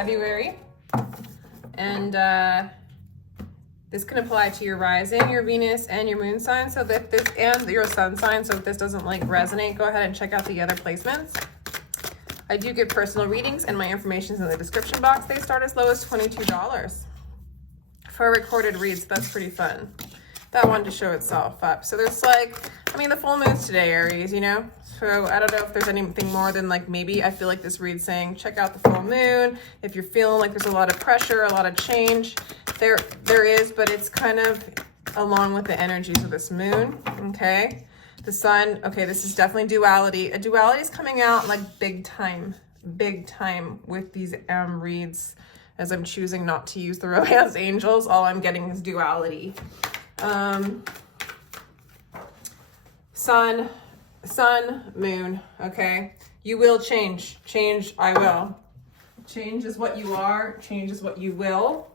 February. And this can apply to your rising, your Venus, and your moon sign. So that this, and your sun sign. So if this doesn't like resonate, go ahead and check out the other placements. I do give personal readings, and my information is in the description box. They start as low as $22 for a recorded read, so that's pretty fun. That wanted to show itself up. So there's like, I mean, the full moon's today, Aries, you know? So I don't know if there's anything more than like, maybe I feel like this read's saying, check out the full moon. If you're feeling like there's a lot of pressure, a lot of change, there is, but it's kind of along with the energies of this moon, okay? The sun, okay, this is definitely duality. A duality is coming out like big time with these reads, as I'm choosing not to use the romance angels. All I'm getting is duality. Sun, moon, okay? You will change. Change, I will. Change is what you are. Change is what you will.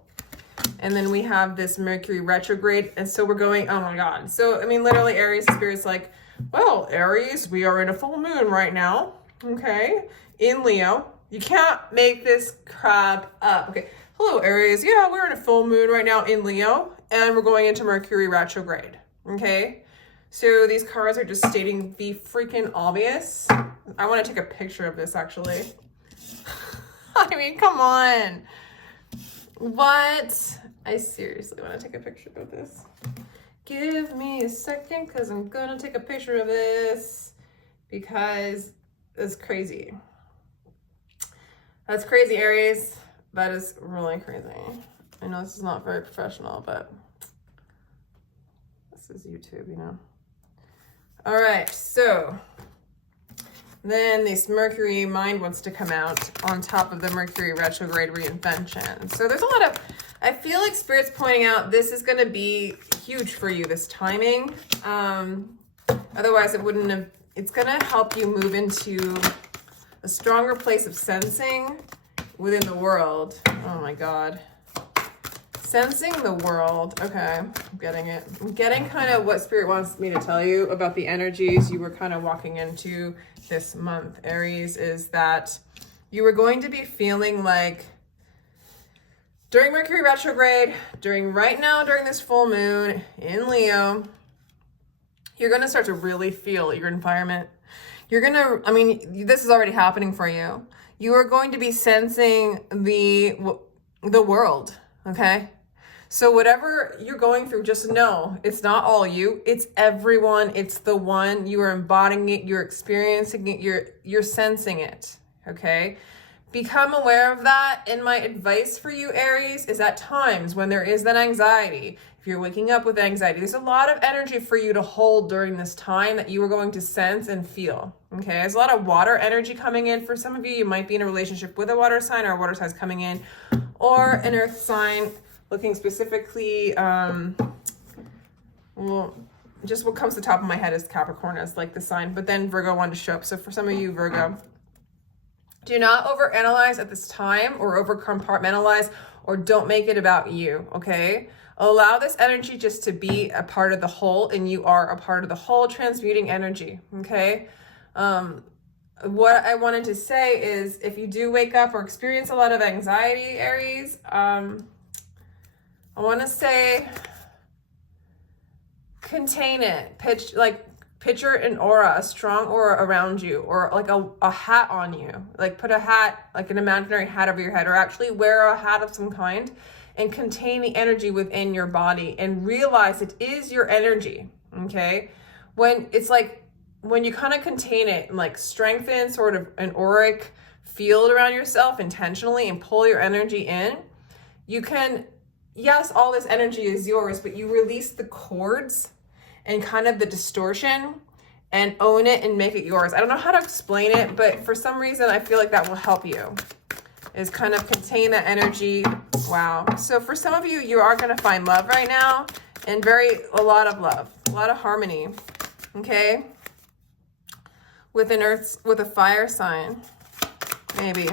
And then we have this Mercury retrograde. And so we're going, oh my God. So, I mean, literally Aries Spirit's like, well, Aries, we are in a full moon right now, okay? In Leo. You can't make this crap up. Okay, hello, Aries. Yeah, we're in a full moon right now in Leo, and we're going into Mercury retrograde, okay? So these cards are just stating the freaking obvious. I want to take a picture of this, actually. I mean, come on. What? I seriously want to take a picture of this. Give me a second, because I'm going to take a picture of this, because it's crazy. That's crazy, Aries. That is really crazy. I know this is not very professional, but this is YouTube, you know. All right, so then this Mercury mind wants to come out on top of the Mercury retrograde reinvention. So there's a lot of, I feel like Spirit's pointing out this is going to be huge for you, this timing. Otherwise it wouldn't have, it's going to help you move into a stronger place of sensing within the world. Oh my God. Sensing the world. Okay, I'm getting it. I'm getting kind of what Spirit wants me to tell you about the energies you were kind of walking into this month, Aries, is that you were going to be feeling like during Mercury retrograde, during this full moon in Leo, you're going to start to really feel your environment. You're going to, I mean, this is already happening for you. You are going to be sensing the world, okay? So whatever you're going through, just know it's not all you, it's everyone. It's the one. You are embodying it, you're experiencing it, you're sensing it, okay? Become aware of that. And my advice for you, Aries, is at times when there is that anxiety, if you're waking up with anxiety, there's a lot of energy for you to hold during this time that you are going to sense and feel, okay? There's a lot of water energy coming in. For some of you, you might be in a relationship with a water sign, or a water sign is coming in, or an earth sign, looking specifically, well, just what comes to the top of my head is Capricorn as like the sign, but then Virgo wanted to show up. So for some of you, Virgo, do not overanalyze at this time, or over compartmentalize, or don't make it about you, okay? Allow this energy just to be a part of the whole, and you are a part of the whole, transmuting energy, okay? What I wanted to say is, if you do wake up or experience a lot of anxiety, Aries, I want to say contain it. Picture an aura, a strong aura around you, or like a hat on you. Like put a hat, like an imaginary hat over your head, or actually wear a hat of some kind, and contain the energy within your body and realize it is your energy, okay? When it's like, when you kind of contain it and like strengthen sort of an auric field around yourself intentionally and pull your energy in, you can, yes, all this energy is yours, but you release the cords and kind of the distortion and own it and make it yours. I don't know how to explain it, but for some reason, I feel like that will help you, is kind of contain that energy. Wow. So for some of you, you are going to find love right now, and a lot of love, a lot of harmony. Okay. With a fire sign, maybe.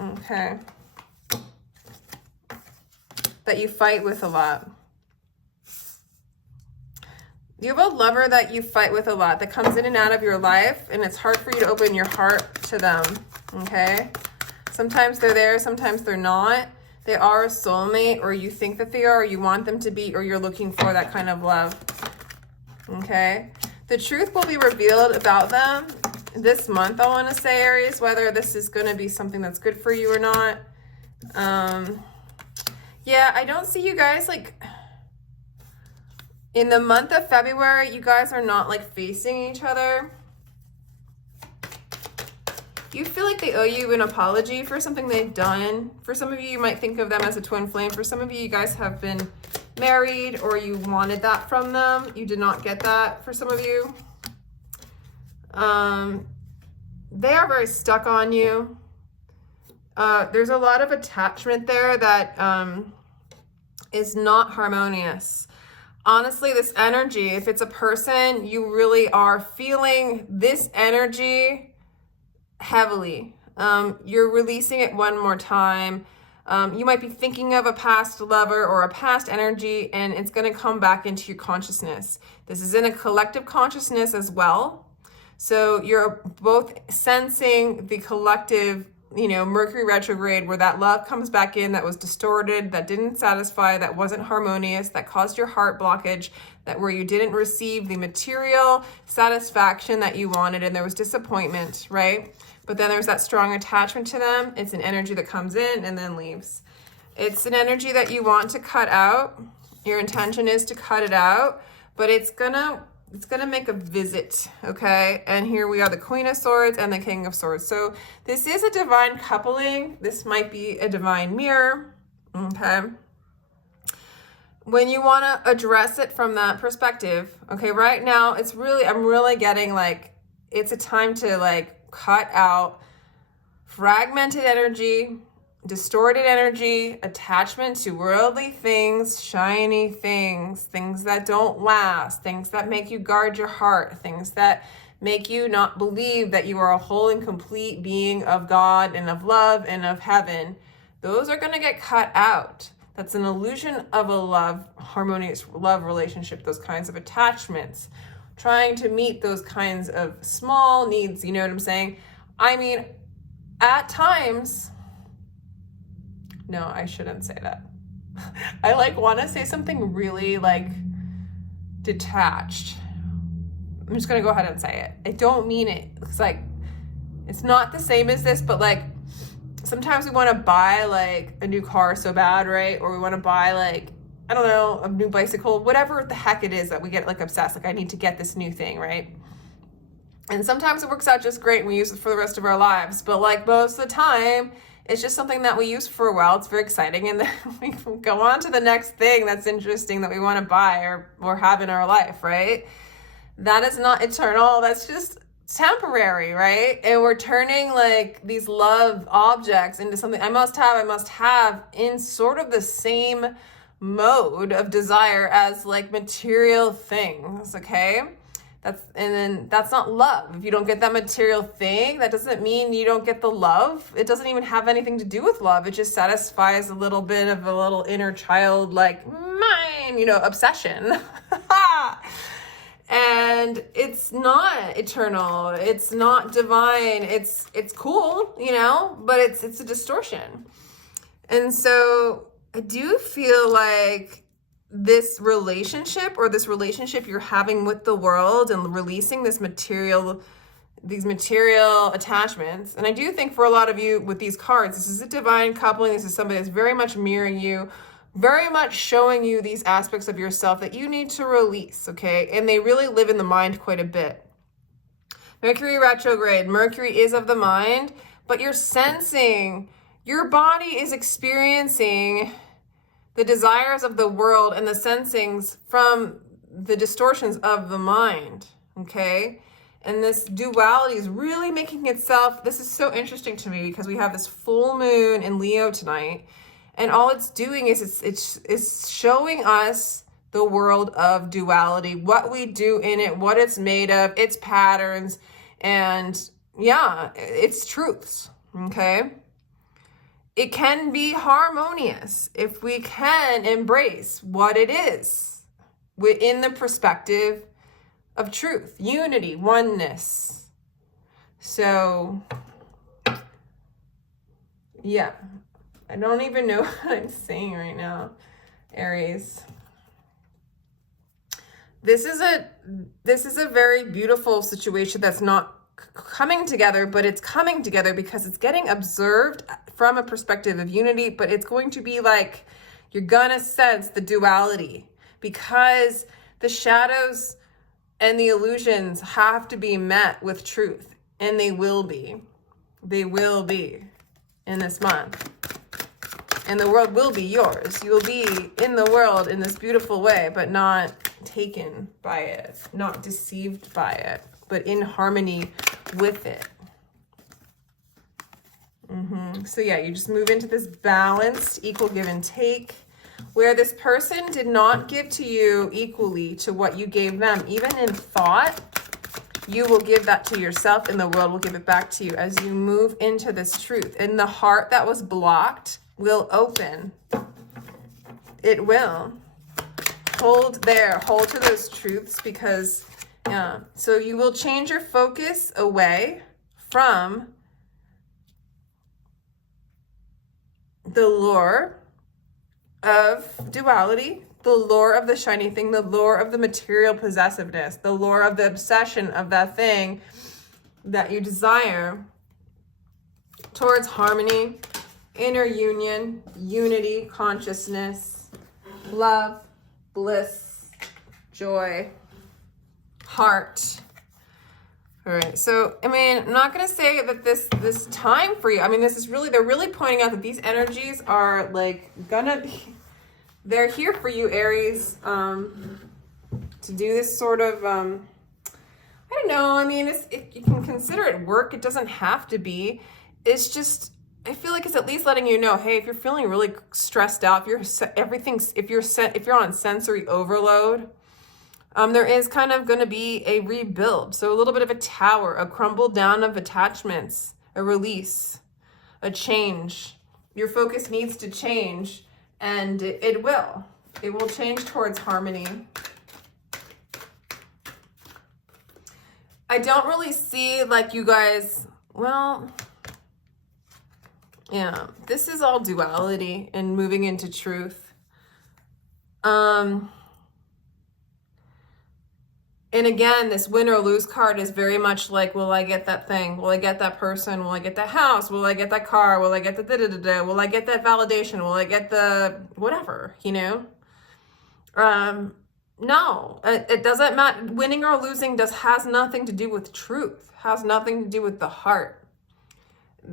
Okay. That you fight with a lot. You have a lover that you fight with a lot, that comes in and out of your life, and it's hard for you to open your heart to them, okay? Sometimes they're there, sometimes they're not. They are a soulmate, or you think that they are, or you want them to be, or you're looking for that kind of love. Okay? The truth will be revealed about them this month, I want to say, Aries, whether this is going to be something that's good for you or not. Yeah, I don't see you guys, like, in the month of February, you guys are not, like, facing each other. You feel like they owe you an apology for something they've done. For some of you, you might think of them as a twin flame. For some of you, you guys have been married, or you wanted that from them. You did not get that for some of you. They are very stuck on you. There's a lot of attachment there that is not harmonious. Honestly, this energy, if it's a person, you really are feeling this energy heavily. You're releasing it one more time. You might be thinking of a past lover or a past energy, and it's going to come back into your consciousness. This is in a collective consciousness as well. So you're both sensing the collective, you know, Mercury retrograde, where that love comes back in that was distorted, that didn't satisfy, that wasn't harmonious, that caused your heart blockage, that where you didn't receive the material satisfaction that you wanted, and there was disappointment, right? But then there's that strong attachment to them. It's an energy that comes in and then leaves. It's an energy that you want to cut out. Your intention is to cut it out, but it's gonna make a visit, okay? And here we are, the Queen of Swords and the King of Swords. So this is a divine coupling. This might be a divine mirror, okay? When you want to address it from that perspective, okay, right now, I'm really getting like, it's a time to like cut out fragmented energy, distorted energy, attachment to worldly things, shiny things, things that don't last, things that make you guard your heart, things that make you not believe that you are a whole and complete being of God and of love and of heaven. Those are going to get cut out. That's an illusion of a harmonious love relationship, those kinds of attachments, trying to meet those kinds of small needs, you know what I'm saying? I mean, at times, no, I shouldn't say that. I like want to say something really like detached. I'm just going to go ahead and say it. I don't mean it. It's like, it's not the same as this, but like sometimes we want to buy like a new car so bad, right? Or we want to buy like, I don't know, a new bicycle, whatever the heck it is that we get like obsessed. Like I need to get this new thing, right? And sometimes it works out just great and we use it for the rest of our lives. But like most of the time, it's just something that we use for a while. It's very exciting. And then we go on to the next thing that's interesting that we want to buy or have in our life, right? That is not eternal. That's just temporary, right? And we're turning like these love objects into something I must have in sort of the same mode of desire as like material things, okay? That's not love. If you don't get that material thing, that doesn't mean you don't get the love. It doesn't even have anything to do with love. It just satisfies a little bit of a little inner child, like mine, you know, obsession. And it's not eternal. It's not divine. It's cool, you know, but it's a distortion. And so I do feel like this relationship you're having with the world and releasing these material attachments. And I do think for a lot of you with these cards, this is a divine coupling. This is somebody that's very much mirroring you, very much showing you these aspects of yourself that you need to release, okay? And they really live in the mind quite a bit. Mercury retrograde. Mercury is of the mind, but you're sensing, your body is experiencing the desires of the world and the sensings from the distortions of the mind, okay? And this duality is really making itself, this is so interesting to me because we have this full moon in Leo tonight, and all it's doing is it's showing us the world of duality, what we do in it, what it's made of, its patterns, and yeah, its truths, okay? It can be harmonious if we can embrace what it is within the perspective of truth, unity, oneness. So Yeah. I don't even know what I'm saying right now, Aries. This is a very beautiful situation that's not coming together, but it's coming together because it's getting observed from a perspective of unity, but it's going to be like, you're gonna sense the duality because the shadows and the illusions have to be met with truth, and they will be in this month. And the world will be yours. You will be in the world in this beautiful way, but not taken by it, not deceived by it, but in harmony with it. So yeah, you just move into this balanced, equal give and take, where this person did not give to you equally to what you gave them. Even in thought, you will give that to yourself, and the world will give it back to you as you move into this truth. And the heart that was blocked will open. It will. Hold there, hold to those truths, because yeah. So you will change your focus away from the lure of duality, the lure of the shiny thing, the lure of the material possessiveness, the lure of the obsession of that thing that you desire, towards harmony, inner union, unity, consciousness, love, bliss, joy, heart. All right, so, I mean, I'm not going to say that this time for you, I mean, this is really, they're really pointing out that these energies are, like, gonna be, they're here for you, Aries, to do this sort of, I don't know, I mean, you can consider it work. It doesn't have to be. It's just, I feel like it's at least letting you know, hey, if you're feeling really stressed out, if you're on sensory overload, there is kind of going to be a rebuild. So a little bit of a tower, a crumble down of attachments, a release, a change. Your focus needs to change, and it will. It will change towards harmony. I don't really see like you guys, well, yeah, this is all duality and moving into truth. And again, this win or lose card is very much like, will I get that thing? Will I get that person? Will I get that house? Will I get that car? Will I get the da-da-da-da? Will I get that validation? Will I get the whatever, you know? No, it doesn't matter. Winning or losing has nothing to do with truth, has nothing to do with the heart.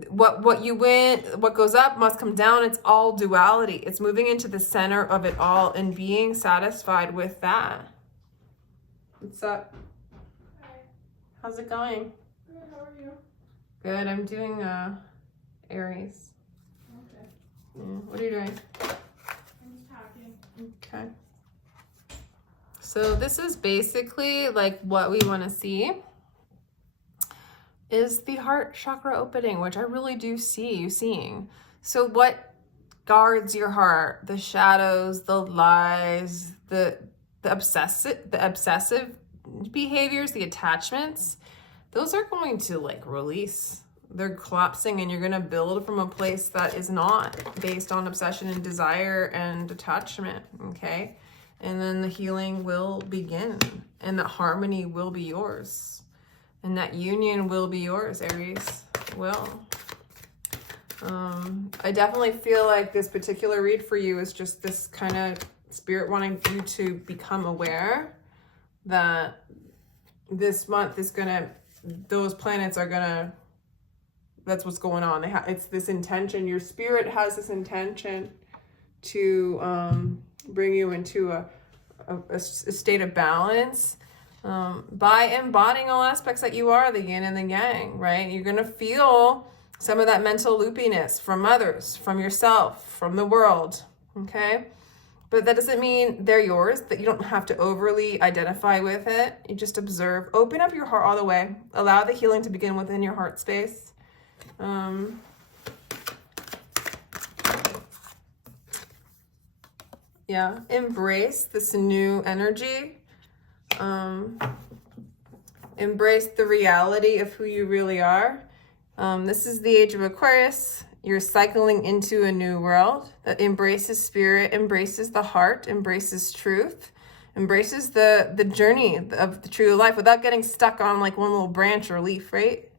What you win, what goes up must come down. It's all duality. It's moving into the center of it all and being satisfied with that. What's up? Hi. How's it going? Good, how are you? Good, I'm doing Aries. Okay. Yeah. What are you doing? I'm just packing. Okay. So this is basically like what we want to see is the heart chakra opening, which I really do see you seeing. So what guards your heart? The shadows, the lies, the obsessive behaviors, the attachments, those are going to like release. They're collapsing, and you're going to build from a place that is not based on obsession and desire and attachment. Okay. And then the healing will begin, and that harmony will be yours, and that union will be yours, Aries. Will. I definitely feel like this particular read for you is just this kind of spirit wanting you to become aware that this month is gonna, those planets are gonna, that's what's going on. It's this intention. Your spirit has this intention to bring you into a state of balance by embodying all aspects that you are, the yin and the yang, right? You're gonna feel some of that mental loopiness from others, from yourself, from the world, okay? But that doesn't mean they're yours, that you don't have to overly identify with it. You just observe. Open up your heart all the way. Allow the healing to begin within your heart space. Yeah, embrace this new energy. Embrace the reality of who you really are. This is the age of Aquarius. You're cycling into a new world that embraces spirit, embraces the heart, embraces truth, embraces the journey of the true life without getting stuck on like one little branch or leaf, right?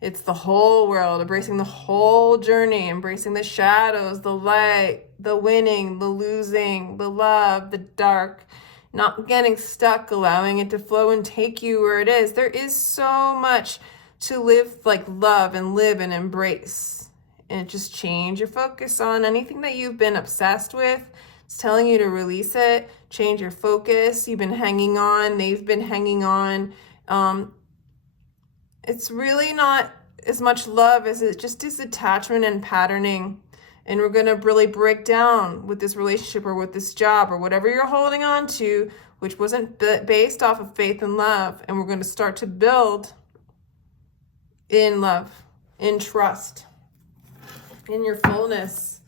It's the whole world, embracing the whole journey, embracing the shadows, the light, the winning, the losing, the love, the dark, not getting stuck, allowing it to flow and take you where it is. There is so much to live, like love and live and embrace. And just change your focus on anything that you've been obsessed with. It's telling you to release it, change your focus. You've been hanging on, they've been hanging on. It's really not as much love as it just is attachment and patterning. And we're going to really break down with this relationship or with this job or whatever you're holding on to, which wasn't based off of faith and love. And we're going to start to build in love, in trust, in your fullness,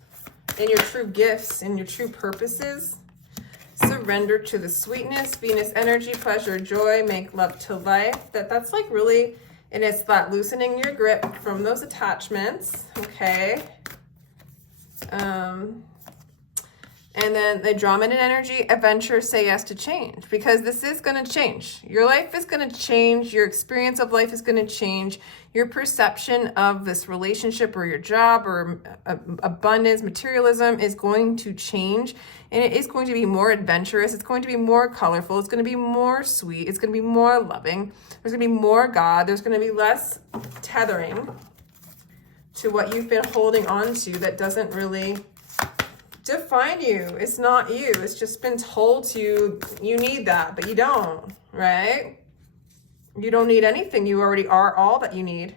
in your true gifts, in your true purposes. Surrender to the sweetness, Venus energy, pleasure, joy, make love to life. That's like really... And it's that loosening your grip from those attachments, okay? And then the Andromedan energy, adventure, say yes to change. Because this is going to change. Your life is going to change. Your experience of life is going to change. Your perception of this relationship or your job or abundance, materialism is going to change. And it is going to be more adventurous. It's going to be more colorful. It's going to be more sweet. It's going to be more loving. There's going to be more God. There's going to be less tethering to what you've been holding on to that doesn't really define you. It's not you. It's just been told to you, you need that, but you don't, right? You don't need anything. You already are all that you need.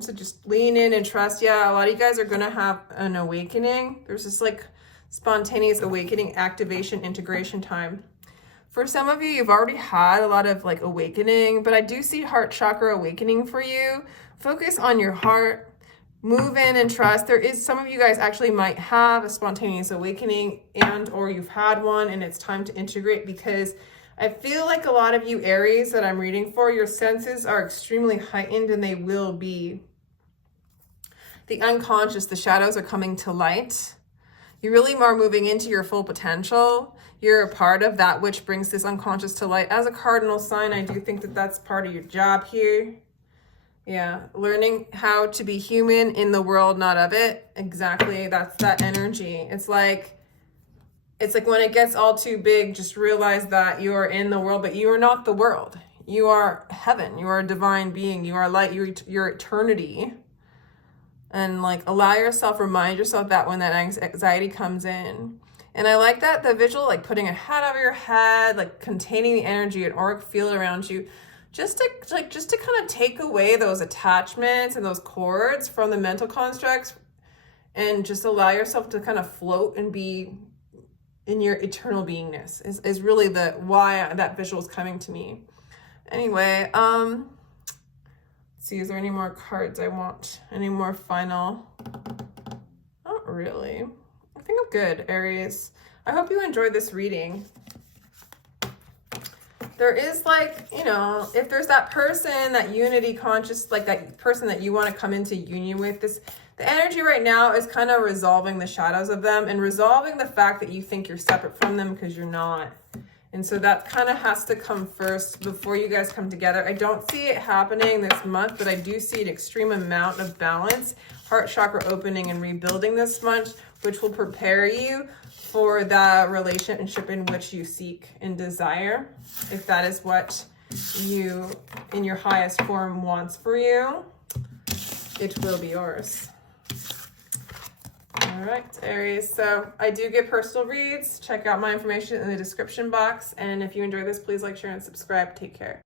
So just lean in and trust. Yeah, a lot of you guys are going to have an awakening. There's this like spontaneous awakening, activation, integration time. For some of you, you've already had a lot of like awakening, but I do see heart chakra awakening for you. Focus on your heart, move in and trust. There is some of you guys actually might have a spontaneous awakening and or you've had one and it's time to integrate, because I feel like a lot of you Aries that I'm reading for, your senses are extremely heightened and they will be. The unconscious, the shadows are coming to light. You really are moving into your full potential. You're a part of that which brings this unconscious to light. As a cardinal sign, I do think that that's part of your job here. Yeah, learning how to be human in the world, not of it. Exactly, that's that energy. It's like when it gets all too big, just realize that you are in the world, but you are not the world. You are heaven. You are a divine being. You are light. You're eternity. And like allow yourself, remind yourself that when that anxiety comes in. And I like that the visual, like putting a hat over your head, like containing the energy, an auric field around you, just to kind of take away those attachments and those cords from the mental constructs, and just allow yourself to kind of float and be in your eternal beingness is really the why that visual is coming to me. Anyway, let's see, is there any more cards I want? Any more final? Not really. I think I'm good, Aries. I hope you enjoyed this reading. There is like, you know, if there's that person, that unity conscious, like that person that you want to come into union with, the energy right now is kind of resolving the shadows of them and resolving the fact that you think you're separate from them because you're not. And so that kind of has to come first before you guys come together. I don't see it happening this month, but I do see an extreme amount of balance, heart chakra opening and rebuilding this month, which will prepare you for the relationship in which you seek and desire. If that is what you, in your highest form, wants for you, it will be yours. All right, Aries. So I do get personal reads. Check out my information in the description box. And if you enjoy this, please like, share, and subscribe. Take care.